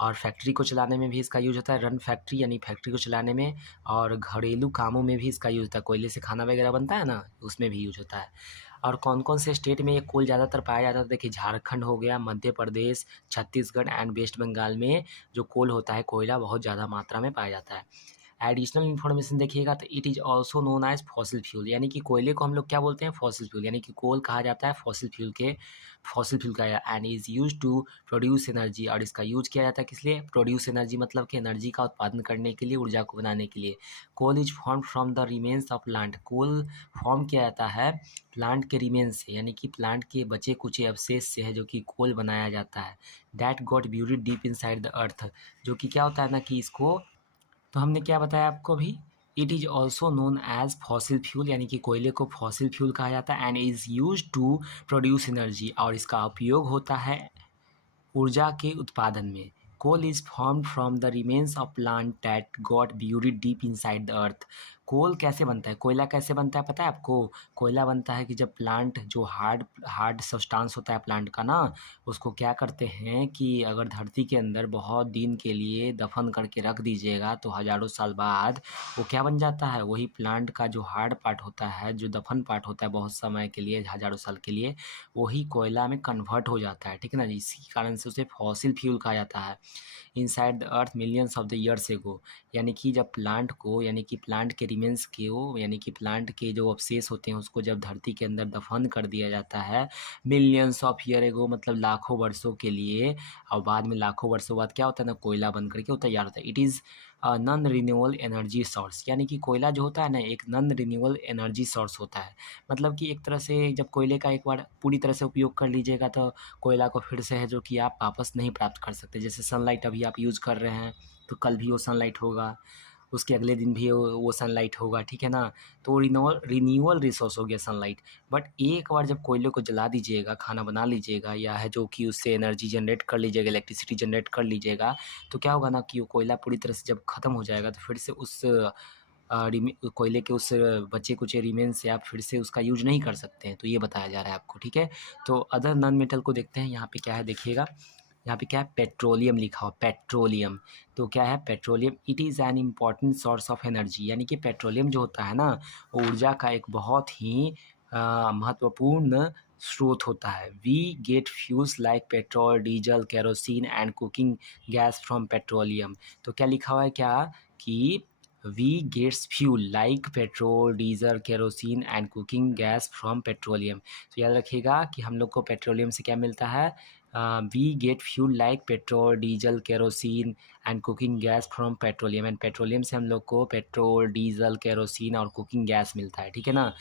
और फैक्ट्री को चलाने में भी इसका यूज होता है, रन फैक्ट्री यानी फैक्ट्री को चलाने में, और घरेलू कामों में भी इसका यूज होता है, कोयले से खाना वगैरह बनता है ना, उसमें भी यूज होता है। और कौन कौन से स्टेट में ये कोल ज़्यादातर पाया जाता है, देखिए झारखंड हो गया, मध्य प्रदेश, छत्तीसगढ़ एंड वेस्ट बंगाल में जो कोल होता है, कोयला बहुत ज़्यादा मात्रा में पाया जाता है। एडिशनल इन्फॉर्मेशन देखिएगा तो it is also known as fossil fuel, यानी कि कोयले को हम लोग क्या बोलते हैं, फॉसिल फ्यूल, यानी कि कोल कहा जाता है फॉसिल फ्यूल के, फॉसिल फ्यूल का, and is use to produce energy, और इसका यूज किया जाता है किस लिए, प्रोड्यूस एनर्जी मतलब कि एनर्जी का उत्पादन करने के लिए, ऊर्जा को बनाने के लिए। Coal is form from the remains of plant, coal form किया जाता है प्लांट के रिमेन्स से, यानी कि प्लांट के बचे कुचे अवशेष से है जो कि कोल बनाया जाता है। That got buried deep in side the earth, जो कि क्या होता है ना कि इसको, तो हमने क्या बताया आपको अभी, it is also known as fossil fuel, यानी कि कोयले को फॉसिल फ्यूल कहा जाता है, and is use to produce energy, और इसका उपयोग होता है ऊर्जा के उत्पादन में। Coal is formed from the remains of plant that got buried deep inside the earth. Coal कैसे बनता है, कोयला कैसे बनता है पता है आपको, कोयला बनता है कि जब प्लांट जो हार्ड हार्ड सब्सटेंस होता है प्लांट का ना, उसको क्या करते हैं कि अगर धरती के अंदर बहुत दिन के लिए दफन करके रख दीजिएगा तो हज़ारों साल बाद वो क्या बन जाता है, वही प्लांट का जो हार्ड पार्ट होता है, जो दफन पार्ट होता है बहुत समय के लिए, हज़ारों साल के लिए, वही कोयला में कन्वर्ट हो जाता है, ठीक है ना, इसी कारण से उसे फॉसिल फ्यूल कहा जाता है। Inside the earth millions of the years ago, यानी कि जब प्लांट को, यानी कि प्लांट के रिमेन्स को, यानी कि प्लांट के जो अवशेष होते हैं उसको जब धरती के अंदर दफन कर दिया जाता है मिलियंस ऑफ ईयर एगो, मतलब लाखों वर्षों के लिए, और बाद में लाखों वर्षों बाद क्या होता है ना, कोयला बन करके वो तैयार होता है। It is non renewable energy source, यानी कि कोयला जो होता है ना एक नॉन रिन्यूएबल एनर्जी सोर्स होता है, मतलब कि एक तरह से जब कोयले का एक बार पूरी तरह से उपयोग कर लीजिएगा तो कोयला को फिर से है जो कि आप वापस नहीं प्राप्त कर सकते। जैसे सनलाइट अभी आप यूज़ कर रहे हैं तो कल भी वो सनलाइट होगा, उसके अगले दिन भी वो सनलाइट होगा, ठीक है ना, तो वो रिन्यूअल रिसोर्स हो गया सनलाइट। बट एक बार जब कोयले को जला दीजिएगा, खाना बना लीजिएगा, या है जो कि उससे एनर्जी जनरेट कर लीजिएगा, इलेक्ट्रिसिटी जनरेट कर लीजिएगा, तो क्या होगा ना कि वो कोयला पूरी तरह से जब ख़त्म हो जाएगा तो फिर से उस कोयले के उस बचे कुचे रिमेन से आप फिर से उसका यूज नहीं कर सकते हैं, तो ये बताया जा रहा है आपको, ठीक है। तो अदर नॉन मेटल को देखते हैं, यहाँ पे क्या है देखिएगा। यहाँ पे क्या है, पेट्रोलियम लिखा हुआ, पेट्रोलियम। तो क्या है petroleum, it is an important source of energy, यानी कि पेट्रोलियम जो होता है ना, वो ऊर्जा का एक बहुत ही महत्वपूर्ण स्रोत होता है। We get fuels like petrol, diesel, kerosene and cooking gas from petroleum. तो क्या लिखा हुआ है, क्या कि we gets fuel like petrol, diesel, kerosene and cooking gas from petroleum. तो याद रखिएगा कि हम लोग को पेट्रोलियम से क्या मिलता है, we get fuel like petrol, diesel, kerosene and cooking gas from petroleum. And petroleum से हम लोग को पेट्रोल, डीजल, केरोसिन और कुकिंग गैस मिलता है, ठीक है ना।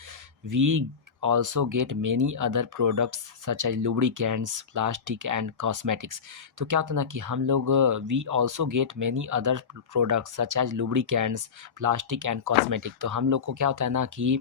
We also get many other products such as lubricants, plastic and cosmetics। तो क्या होता है ना कि हम लोग we also get many other products such as lubricants, plastic and cosmetic। तो हम लोग को क्या होता है ना कि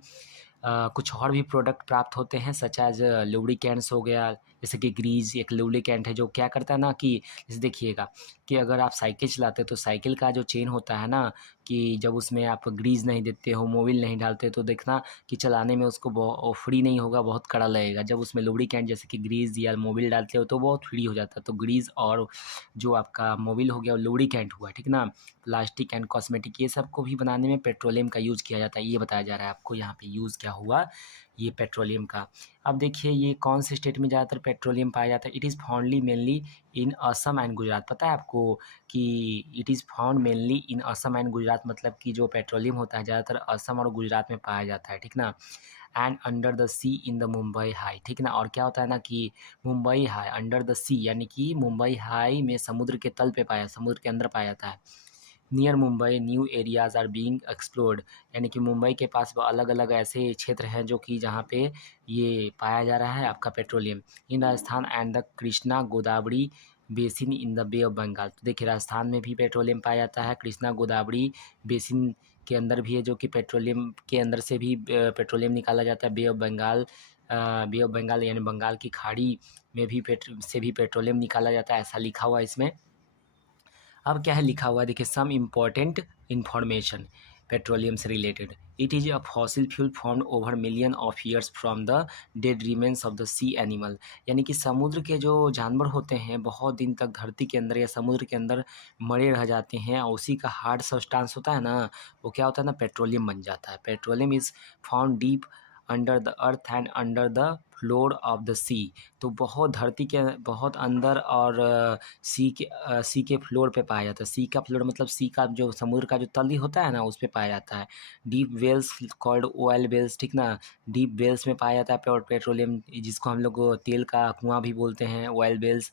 कुछ और भी प्रोडक्ट प्राप्त होते हैं, सच एज लुब्रिकेंट्स हो गया, जैसे कि ग्रीज एक लुब्रिकेंट है जो क्या करता है ना कि जैसे देखिएगा कि अगर आप साइकिल चलाते हो तो साइकिल का जो चेन होता है ना, कि जब उसमें आप ग्रीज नहीं देते हो, मोबिल नहीं डालते, तो देखना कि चलाने में उसको बहुत फ्री नहीं होगा, बहुत कड़ा लगेगा। जब उसमें लुब्रिकेंट जैसे कि ग्रीज या मोबिल डालते हो तो बहुत फ्री हो जाता है। तो ग्रीज और जो आपका मोबिल हो गया वो लुब्रिकेंट हुआ, ठीक ना। प्लास्टिक एंड कॉस्मेटिक ये सब को भी बनाने में पेट्रोलियम का यूज़ किया जाता है, ये बताया जा रहा है आपको यहाँ पे यूज़ क्या हुआ ये पेट्रोलियम का। अब देखिए ये कौन से स्टेट में ज़्यादातर पेट्रोलियम पाया जाता है, it is fondly mainly in Assam and Gujarat. पता है आपको कि it is found mainly in Assam and Gujarat, मतलब कि जो पेट्रोलियम होता है ज़्यादातर असम और गुजरात में पाया जाता है, ठीक ना। And under the sea in the Mumbai High, ठीक ना। और क्या होता है ना कि Mumbai High under the sea, यानी कि मुंबई हाई में समुद्र के तल पे पाया, समुद्र के अंदर पाया जाता है। Near Mumbai new areas are being explored, यानी कि मुंबई के पास अलग अलग ऐसे क्षेत्र हैं जो कि जहाँ पे ये पाया जा रहा है आपका petroleum. In Rajasthan and the Krishna Godavari basin in the Bay of Bengal. तो देखिए राजस्थान में भी पेट्रोलियम पाया जाता है, कृष्णा गोदावरी बेसिन के अंदर भी है, जो कि पेट्रोलियम के अंदर से भी पेट्रोलियम निकाला जाता है। Bay of Bengal, bay of Bengal यानी बंगाल की खाड़ी में भी से भी पेट्रोलियम निकाला जाता है, ऐसा लिखा हुआ है इसमें। अब क्या है लिखा हुआ है, देखिए सम इम्पॉर्टेंट इन्फॉर्मेशन पेट्रोलियम से रिलेटेड। It is a fossil fuel formed over million of years from the dead remains of the sea animal, यानी कि समुद्र के जो जानवर होते हैं बहुत दिन तक धरती के अंदर या समुद्र के अंदर मरे रह जाते हैं, और उसी का हार्ड सब्सटेंस होता है ना, वो क्या होता है ना, पेट्रोलियम बन जाता है। Petroleum is found deep under the earth and under the floor of the sea. तो बहुत धरती के बहुत अंदर और सी के फ्लोर पे पाया जाता है। सी का फ्लोर मतलब सी का जो समुद्र का जो तली होता है ना, उस पे पाया जाता है। Deep wells called oil wells, ठीक ना। डीप वेल्स में पाया जाता है पेट्रोलियम, जिसको हम लोग तेल का कुआं भी बोलते हैं, oil wells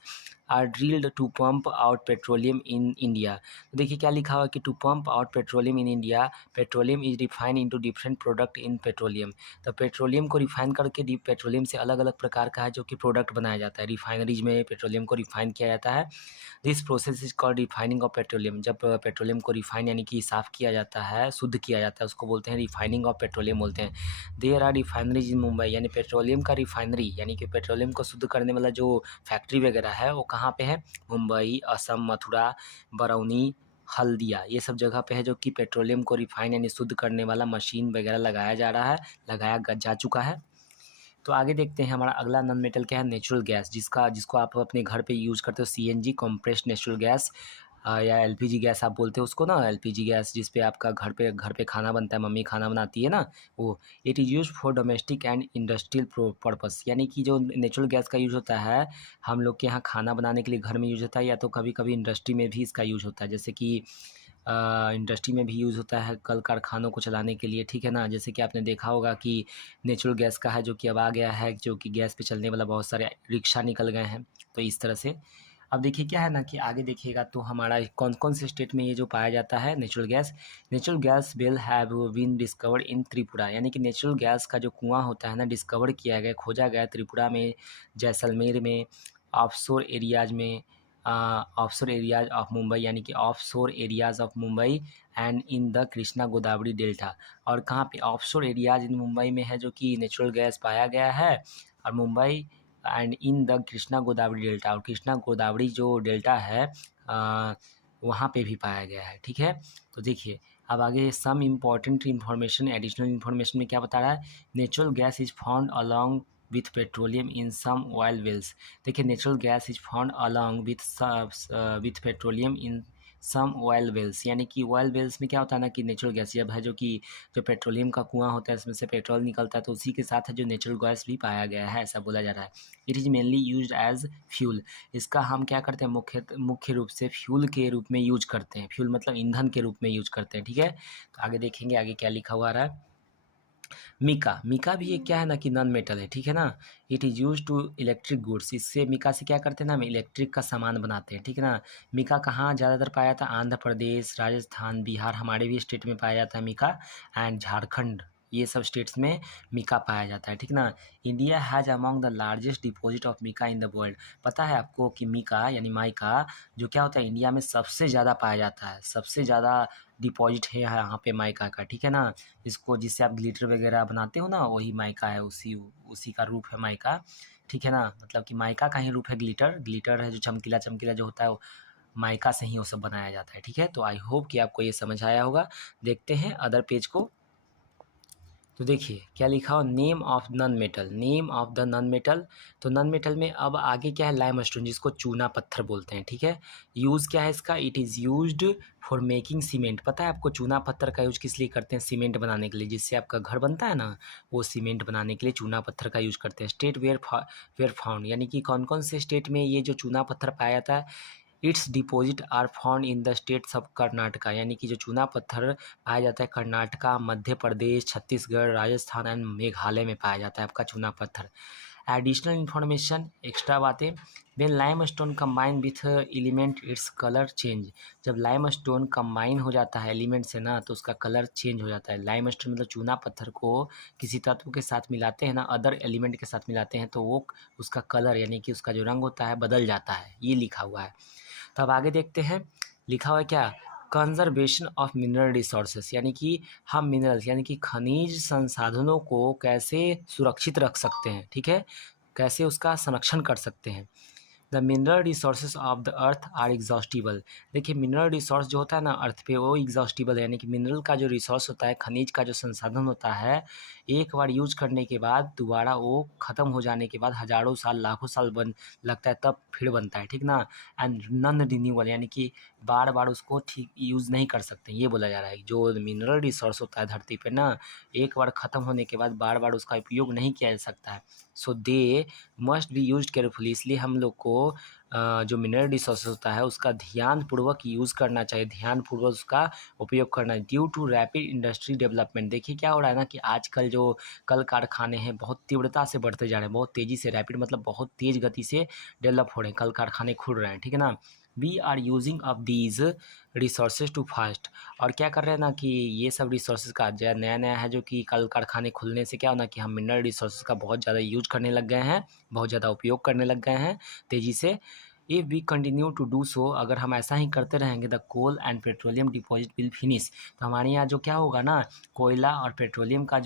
are drilled to pump out petroleum in India. तो देखिए क्या लिखा हुआ है कि to pump out petroleum in India, petroleum is refined into different product in petroleum. तो पेट्रोलियम को रिफाइन करके डीप पेट्रोलियम से अलग अलग प्रकार का है जो कि प्रोडक्ट बनाया जाता है। रिफाइनरीज में पेट्रोलियम को रिफाइन किया जाता है। This process is called refining of petroleum. जब पेट्रोलियम को रिफाइन यानी कि साफ़ किया जाता है, शुद्ध किया जाता है, उसको बोलते हैं रिफाइनिंग ऑफ पेट्रोलियम बोलते हैं। देयर आर रिफाइनरीज इन मुंबई, यानी पेट्रोलियम का रिफाइनरी यानी कि पेट्रोलियम को शुद्ध करने वाला जो फैक्ट्री वगैरह है वो कहाँ पे है, मुंबई, असम, मथुरा, बरौनी, हल्दिया, ये सब जगह पे है जो कि पेट्रोलियम को रिफाइन यानी शुद्ध करने वाला मशीन वगैरह लगाया जा रहा है, जा चुका है। तो आगे देखते हैं हमारा अगला नॉन मेटल क्या है, नेचुरल गैस, जिसको आप अपने घर पे यूज़ करते हो, सीएनजी कंप्रेस्ड नेचुरल गैस, या एलपीजी गैस आप बोलते हो उसको ना, एलपीजी गैस जिस पे आपका घर पे खाना बनता है, मम्मी खाना बनाती है ना वो। It is use for domestic and industrial purpose, यानी कि जो नेचुरल गैस का यूज़ होता है हम लोग के यहाँ खाना बनाने के लिए घर में यूज़ होता है, या तो कभी कभी इंडस्ट्री में भी इसका यूज़ होता है, जैसे कि इंडस्ट्री में भी यूज़ होता है कल कारखानों को चलाने के लिए, ठीक है ना। जैसे कि आपने देखा होगा कि नेचुरल गैस का है जो कि अब आ गया है, जो कि गैस पे चलने वाला बहुत सारे रिक्शा निकल गए हैं, तो इस तरह से। अब देखिए क्या है ना कि आगे देखिएगा तो हमारा कौन कौन से स्टेट में ये जो पाया जाता है natural gas well have been discovered in Tripura, यानी कि नेचुरल गैस का जो कुआं होता है ना, डिस्कवर किया गया, खोजा गया त्रिपुरा में, जैसलमेर में, ऑफशोर एरियाज में, ऑफशोर एरियाज ऑफ मुंबई, यानी कि offshore areas of Mumbai and in the Krishna Godavari delta. और कहाँ पे ऑफशोर एरियाज इन मुंबई में है जो कि नेचुरल गैस पाया गया है, और Mumbai and in the Krishna Godavari delta, और कृष्णा गोदावरी जो डेल्टा है वहाँ पे भी पाया गया है, ठीक है। तो देखिए अब आगे some important information, additional information में क्या बता रहा है, natural gas is found along with petroleum in some oil wells. देखिए natural gas is found along with petroleum in some oil wells, यानी कि ऑयल वेल्स में क्या होता है ना कि नेचुरल गैस जब है, जो कि जो पेट्रोलियम का कुआं होता है उसमें से पेट्रोल निकलता है, तो उसी के साथ है जो नेचुरल गैस भी पाया गया है, ऐसा बोला जा रहा है। It is mainly use as fuel. इसका हम क्या करते हैं, मुख्य रूप से फ्यूल के रूप में यूज करते हैं। फ्यूल मतलब ईंधन के रूप में यूज करते हैं, ठीक है। तो आगे देखेंगे आगे क्या लिखा हुआ आ रहा है। मिका, मिका भी एक क्या है ना कि नॉन मेटल है, ठीक है ना। It is use to electric goods. इससे मिका से क्या करते हैं ना, हम इलेक्ट्रिक का सामान बनाते हैं, ठीक है ना। मिका कहाँ ज़्यादातर पाया जाता है, आंध्र प्रदेश, राजस्थान, बिहार, हमारे भी स्टेट में पाया जाता है मिका, एंड झारखंड, ये सब स्टेट्स में मिका पाया जाता है, ठीक ना। India has among the largest deposit of mica in the world. पता है आपको कि मिका यानी माइका जो क्या होता है, इंडिया में सबसे ज़्यादा पाया जाता है, सबसे ज़्यादा डिपॉजिट है यहाँ पे माइका का, ठीक है ना। इसको जिससे आप ग्लिटर वगैरह बनाते हो ना, वही माइका है, उसी उसी का रूप है माइका, ठीक है ना। मतलब कि माइका का ही रूप है ग्लिटर। ग्लिटर है जो चमकीला चमकीला जो होता है, वो माइका से ही वो सब बनाया जाता है, ठीक है। तो आई होप कि आपको ये समझ आया होगा। देखते हैं अदर पेज को। तो देखिए क्या लिखा हो, name of non metal, name of the non metal. तो नॉन मेटल में अब आगे क्या है, लाइमस्टोन, जिसको चूना पत्थर बोलते हैं, ठीक है। यूज़ क्या है इसका, it is used for making cement. पता है आपको चूना पत्थर का यूज किस लिए करते हैं, सीमेंट बनाने के लिए, जिससे आपका घर बनता है ना, वो सीमेंट बनाने के लिए चूना पत्थर का यूज करते हैं। स्टेट वेयर फाउंड, यानी कि कौन कौन से स्टेट में ये जो चूना पत्थर पाया जाता है। Its deposit are found in the states of Karnataka, यानी कि जो चूना पत्थर पाया जाता है कर्नाटका, मध्य प्रदेश, छत्तीसगढ़, राजस्थान एंड मेघालय में पाया जाता है आपका चूना पत्थर। एडिशनल इन्फॉर्मेशन, एक्स्ट्रा बातें। When limestone combine with element its colour change. जब लाइम स्टोन कम्बाइन हो जाता है एलिमेंट से ना, तो उसका कलर चेंज हो जाता है। लाइम स्टोन मतलब चूना पत्थर को किसी तत्व के साथ मिलाते हैं ना, अदर एलिमेंट के साथ मिलाते हैं, तो वो उसका कलर यानी कि उसका जो रंग होता है बदल जाता है, ये लिखा हुआ है। तो अब आगे देखते हैं, लिखा हुआ है क्या, कंजर्वेशन ऑफ मिनरल रिसोर्सेस, यानी कि हम मिनरल्स यानी कि खनिज संसाधनों को कैसे सुरक्षित रख सकते हैं, ठीक है, कैसे उसका संरक्षण कर सकते हैं। The mineral resources of the earth are exhaustible. देखिए मिनरल रिसोर्स जो होता है ना अर्थ पे, वो एग्जॉस्टिबल है, यानी कि मिनरल का जो रिसोर्स होता है, खनिज का जो संसाधन होता है, एक बार यूज करने के बाद दोबारा वो ख़त्म हो जाने के बाद हज़ारों साल लाखों साल बन लगता है तब फिर बनता है, ठीक ना। एंड नॉन रिन्यूएबल, यानी कि बार बार उसको ठीक यूज़ नहीं कर सकते, ये बोला जा रहा है। जो मिनरल रिसोर्स होता है धरती पे ना, एक बार ख़त्म होने के बाद बार बार उसका उपयोग नहीं किया जा सकता है। So they must be used carefully, इसलिए हम लोग को जो मिनरल रिसोर्स होता है उसका ध्यानपूर्वक यूज़ करना चाहिए, ध्यानपूर्वक उसका उपयोग करना है। Due to rapid industry development, देखिए क्या हो रहा है ना कि आजकल जो कल कारखाने हैं बहुत तीव्रता से बढ़ते जा रहे हैं, बहुत तेज़ी से, रैपिड मतलब बहुत तेज़ गति से डेवलप हो रहे हैं, कल कारखाने खुल रहे हैं, ठीक है ना। We are using of these resources too fast, और क्या कर रहे हैं ना कि ये सब रिसोर्सेज का जो नया नया है, जो कि कल कारखाने खुलने से क्या होना कि हम मिनरल रिसोर्सेज का बहुत ज़्यादा यूज करने लग गए हैं, बहुत ज़्यादा उपयोग करने लग गए हैं तेज़ी से। If we continue to do so, अगर हम ऐसा ही करते रहेंगे, the coal and petroleum deposit will finish. तो हमारे यहाँ जो क्या होगा ना, कोयला और पेट्रोलियम का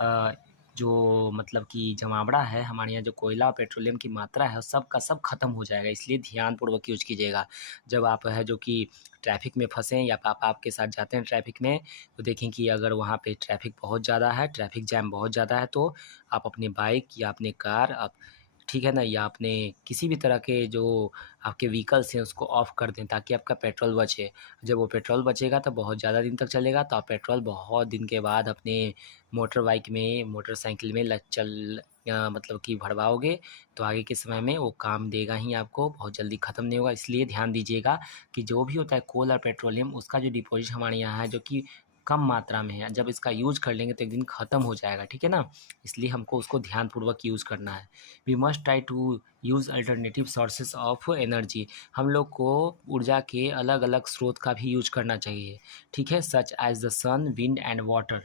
अ, जो मतलब कि जमावड़ा है, हमारे यहाँ जो कोयला और पेट्रोलियम की मात्रा है, सब का सब खत्म हो जाएगा, इसलिए ध्यानपूर्वक यूज कीजिएगा। जब आप है जो कि ट्रैफिक में फंसें या पापा आपके साथ जाते हैं ट्रैफिक में, तो देखें कि अगर वहाँ पे ट्रैफिक बहुत ज़्यादा है, ट्रैफिक जैम बहुत ज़्यादा है, तो आप अपनी बाइक या अपने कार आप, ठीक है ना, या अपने किसी भी तरह के जो आपके व्हीकल्स हैं उसको ऑफ़ कर दें, ताकि आपका पेट्रोल बचे। जब वो पेट्रोल बचेगा तो बहुत ज़्यादा दिन तक चलेगा, तो आप पेट्रोल बहुत दिन के बाद अपने मोटर बाइक में, मोटरसाइकिल में मतलब कि भरवाओगे, तो आगे के समय में वो काम देगा ही आपको, बहुत जल्दी ख़त्म नहीं होगा। इसलिए ध्यान दीजिएगा कि जो भी होता है कोल और पेट्रोलियम, उसका जो डिपॉजिट हमारे यहाँ है जो कि कम मात्रा में है, जब इसका यूज़ कर लेंगे तो एक दिन ख़त्म हो जाएगा, ठीक है ना। इसलिए हमको उसको ध्यानपूर्वक यूज़ करना है। We must try to use alternative sources of energy, हम लोग को ऊर्जा के अलग अलग स्रोत का भी यूज करना चाहिए, ठीक है, such as the sun, wind and water.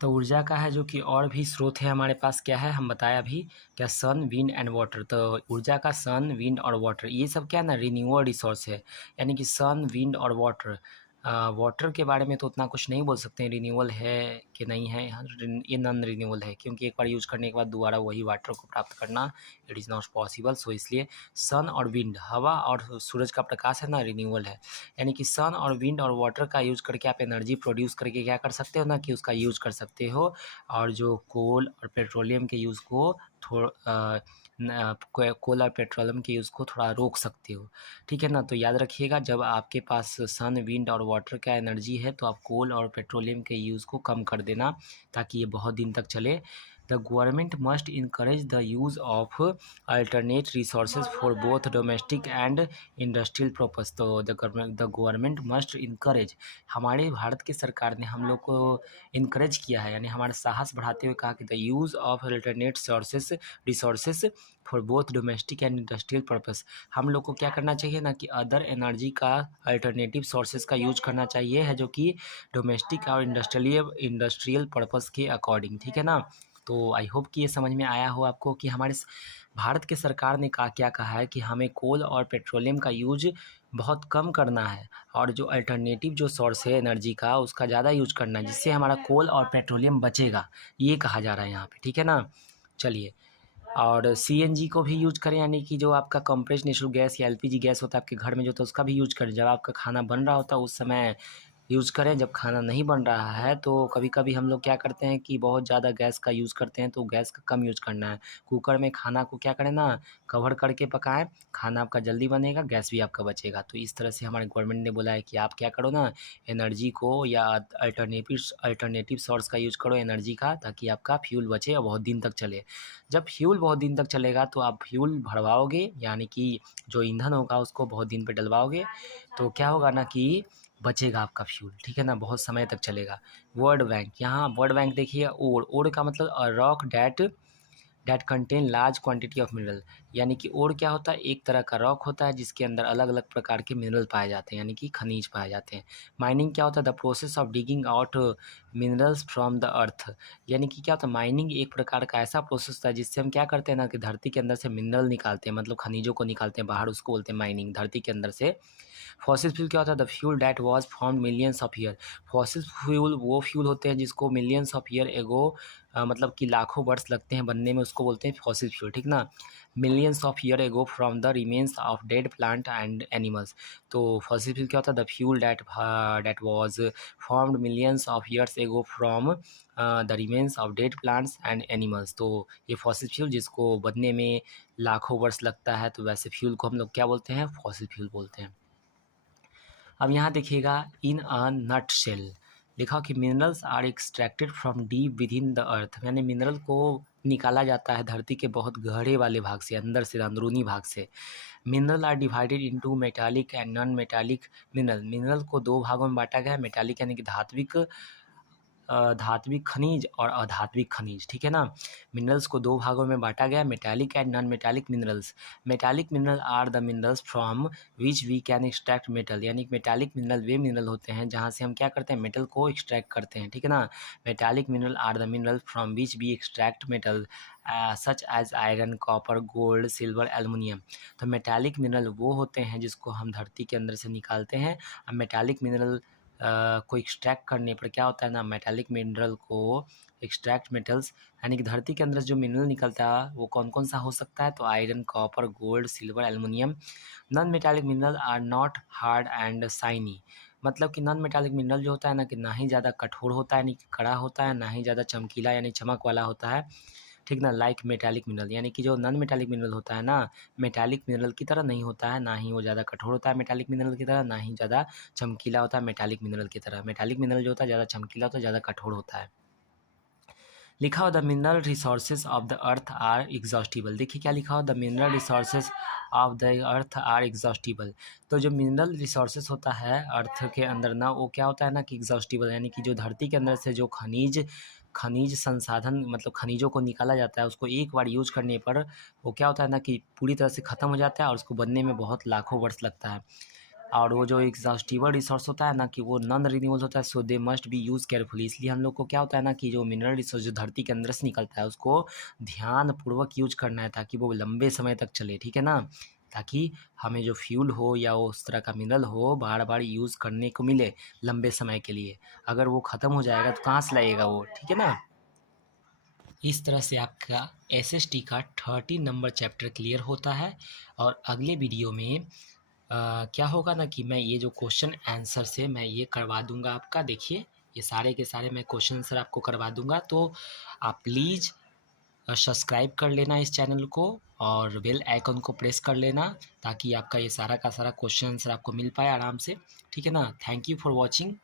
तो ऊर्जा का है जो कि और भी स्रोत है हमारे पास, क्या है हम बताया अभी, क्या, सन, विंड एंड वाटर। तो ऊर्जा का सन, विंड और वाटर, ये सब क्या है ना रिन्यूएबल रिसोर्स है, यानी कि सन, विंड और वाटर वाटर के बारे में तो उतना कुछ नहीं बोल सकते हैं, रिन्यूएबल है कि नहीं है। ये नॉन रिन्यूएबल है, क्योंकि एक बार यूज़ करने के बाद दोबारा वही वाटर को प्राप्त करना इट इज़ नॉट पॉसिबल। सो इसलिए सन और विंड, हवा और सूरज का प्रकाश है ना, रिन्यूएबल है। यानी कि सन और विंड और वाटर का यूज़ करके आप एनर्जी प्रोड्यूस करके क्या कर सकते हो ना, कि उसका यूज़ कर सकते हो। और जो कोल और पेट्रोलियम के यूज़ को कोल और पेट्रोलियम के यूज़ को थोड़ा रोक सकते हो, ठीक है ना। तो याद रखिएगा, जब आपके पास सन, विंड और वाटर का एनर्जी है तो आप कोल और पेट्रोलियम के यूज़ को कम कर देना, ताकि ये बहुत दिन तक चले। The government must encourage the use of alternate resources for both domestic and industrial purpose. तो द गवर्नमेंट मस्ट इनकरेज, हमारे भारत की सरकार ने हम लोग को इनकरेज किया है, यानी हमारा साहस बढ़ाते हुए कहा कि the use of alternate resources for both domestic and industrial purpose. हम लोग को क्या करना चाहिए ना, कि अदर एनर्जी का अल्टरनेटिव सोर्सेज का यूज करना चाहिए है, जो कि डोमेस्टिक और इंडस्ट्रियल पर्पस के अकॉर्डिंग, ठीक है ना। तो आई होप कि ये समझ में आया हो आपको कि हमारे भारत के सरकार ने क्या कहा है कि हमें कोल और पेट्रोलियम का यूज बहुत कम करना है, और जो अल्टरनेटिव जो सोर्स है एनर्जी का उसका ज़्यादा यूज करना है, जिससे हमारा कोल और पेट्रोलियम बचेगा, ये कहा जा रहा है यहाँ पे, ठीक है ना। चलिए, और सीएनजी को भी यूज करें, यानी कि जो आपका कंप्रेस्ड नेचुरल गैस या एलपीजी गैस होता है आपके घर में जो, तो उसका भी यूज करें। जब आपका खाना बन रहा होता है उस समय यूज़ करें, जब खाना नहीं बन रहा है तो कभी कभी हम लोग क्या करते हैं कि बहुत ज़्यादा गैस का यूज़ करते हैं, तो गैस का कम यूज करना है। कुकर में खाना को क्या करें ना, कवर करके पकाएं, खाना आपका जल्दी बनेगा, गैस भी आपका बचेगा। तो इस तरह से हमारे गवर्नमेंट ने बोला है कि आप क्या करो ना, एनर्जी को या अल्टरनेटिव सोर्स का यूज करो एनर्जी का, ताकि आपका फ्यूल बचे और बहुत दिन तक चले। जब फ्यूल बहुत दिन तक चलेगा तो आप फ्यूल भरवाओगे, यानी कि जो ईंधन होगा उसको बहुत दिन पे डलवाओगे, तो क्या होगा ना कि बचेगा आपका फ्यूल, ठीक है ना, बहुत समय तक चलेगा। वर्ल्ड बैंक, यहाँ वर्ल्ड बैंक देखिए, ओर का मतलब rock that contain large quantity of mineral. यानी कि ओर क्या होता है, एक तरह का रॉक होता है जिसके अंदर अलग अलग प्रकार के मिनरल पाए जाते हैं, यानी कि खनिज पाए जाते हैं। माइनिंग क्या होता है, the process of digging out minerals from the earth. यानी कि क्या होता है, माइनिंग एक प्रकार का ऐसा प्रोसेस होता है जिससे हम क्या करते हैं ना, कि धरती के अंदर से मिनरल निकालते हैं, मतलब खनिजों को निकालते हैं बाहर, उसको बोलते हैं माइनिंग, धरती के अंदर से। फॉसिल फ्यूल क्या होता है, the fuel that was formed millions of year. Fossil fuel वो फ्यूल होते हैं जिसको मिलियंस ऑफ ईयर एगो, मतलब कि लाखों वर्ष लगते हैं बनने में, उसको बोलते हैं फॉसिल फ्यूल, ठीक ना। Millions of year ago from the remains of dead plant and animals. तो फॉसिल फ्यूल क्या होता है, the fuel that was formed millions of years ago from the remains of dead plants and animals. तो ये फॉसिल फ्यूल जिसको बनने में लाखों वर्ष लगता है, तो वैसे फ्यूल को हम लोग क्या बोलते हैं, फॉसिल फ्यूल बोलते हैं। अब यहाँ देखिएगा, इन अ नट शेल लिखा कि minerals are extracted from deep within the earth. यानी मिनरल को निकाला जाता है धरती के बहुत गहरे वाले भाग से, अंदर से, अंदरूनी भाग से। Mineral are divided into metallic and non metallic mineral. Mineral को दो भागों में बांटा गया है, मेटालिक यानी कि धात्विक खनिज और अधात्विक खनिज, ठीक है ना। मिनरल्स को दो भागों में बांटा गया, metallic and non metallic minerals. Metallic mineral are the minerals from which we can extract metal. यानी मेटालिक मिनरल वे मिनरल होते हैं जहाँ से हम क्या करते हैं, मेटल को एक्सट्रैक्ट करते हैं, ठीक है ना। Metallic mineral are the mineral from which we extract metal such as iron, copper, gold, silver, aluminium. तो मेटालिक मिनरल वो होते हैं जिसको हम धरती के अंदर से निकालते हैं। अब मेटालिक मिनरल को एक्सट्रैक्ट करने पर क्या होता है ना, मेटालिक मिनरल को एक्सट्रैक्ट मेटल्स, यानी कि धरती के अंदर जो मिनरल निकलता है वो कौन कौन सा हो सकता है, तो iron, copper, gold, silver, aluminium. Non metallic mineral are not hard and shiny. मतलब कि नॉन मेटालिक मिनरल जो होता है ना, कि ना ही ज़्यादा कठोर होता है, यानी कि कड़ा होता है, ना ही ज़्यादा चमकीला यानी चमक वाला होता है, ठीक ना, लाइक मेटालिक मिनरल। यानी कि जो नॉन मेटालिक मिनरल होता है ना, मेटालिक मिनरल की तरह नहीं होता है, ना ही वो ज़्यादा कठोर होता है मेटालिक मिनरल की तरह, ना ही ज़्यादा चमकीला होता है मेटालिक मिनरल की तरह। मेटालिक मिनरल जो होता है ज़्यादा चमकीला होता है, ज़्यादा कठोर होता है। लिखा हो the mineral resources of the earth are exhaustible. देखिए क्या लिखा हो, the mineral resources of the earth are exhaustible. तो जो मिनरल रिसोर्सेज होता है अर्थ के अंदर ना, वो क्या होता है ना, कि एग्जॉस्टिबल, यानी कि जो धरती के अंदर से जो खनिज संसाधन, मतलब खनिजों को निकाला जाता है, उसको एक बार यूज करने पर वो क्या होता है ना, कि पूरी तरह से ख़त्म हो जाता है और उसको बनने में बहुत लाखों वर्ष लगता है। और वो जो एग्जॉस्टिबल रिसोर्स होता है ना, कि वो नॉन रिन्यूएबल होता है, so they must be use carefully. इसलिए हम लोग को क्या होता है ना, कि जो मिनरल रिसोर्स जो धरती के अंदर से निकलता है उसको ध्यानपूर्वक यूज करना है, ताकि वो लंबे समय तक चले, ठीक है ना। ताकि हमें जो फ्यूल हो या उस तरह का मिनरल हो बार बार यूज़ करने को मिले लंबे समय के लिए। अगर वो ख़त्म हो जाएगा तो कहाँ से लगेगा वो, ठीक है ना। इस तरह से आपका एसएसटी का 30 नंबर चैप्टर क्लियर होता है। और अगले वीडियो में क्या होगा ना कि मैं ये जो क्वेश्चन आंसर से मैं ये करवा दूंगा आपका। देखिए ये सारे के सारे मैं क्वेश्चन आंसर आपको करवा दूंगा, तो आप प्लीज़ सब्सक्राइब कर लेना इस चैनल को और बेल आइकन को प्रेस कर लेना, ताकि आपका ये सारा का सारा क्वेश्चन आंसर आपको मिल पाए आराम से, ठीक है ना। Thank you for watching.